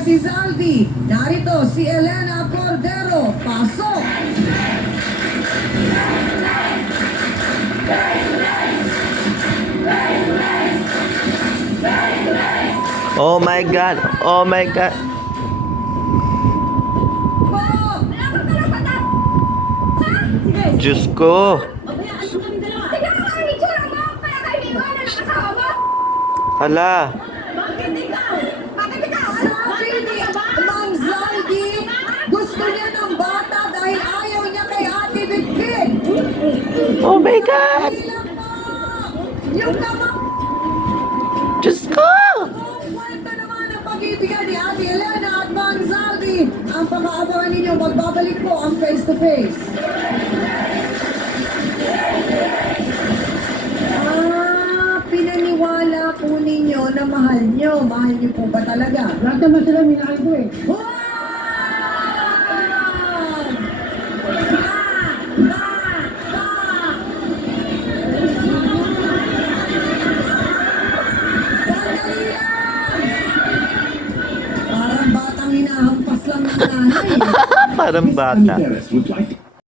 si Zaldi. Narito si Elena Cordero. Pasok! Oh my God! Oh my God! Diyos ko! Hala! Bakit ikaw? Sabi ni Ma'am Zaldi, gusto niya ng bata dahil ayaw niya kay Ate Bitbit. Oh my God! Ilan po? Yung kamay. Diyos ko! Kwento naman ang pag-ibigan ni Ate Elena at Ma'am Zaldi. Ang pag-aabangan ninyo, magbabalik po ang face-to-face. Pinaniwala po ninyo na mahal nyo. Mahal nyo po ba talaga? Lahat naman sila minahal ko eh. Wow! Sandali lang! Parang batang hinahampas lang ng nanay. Parang bata. Annie Perez would like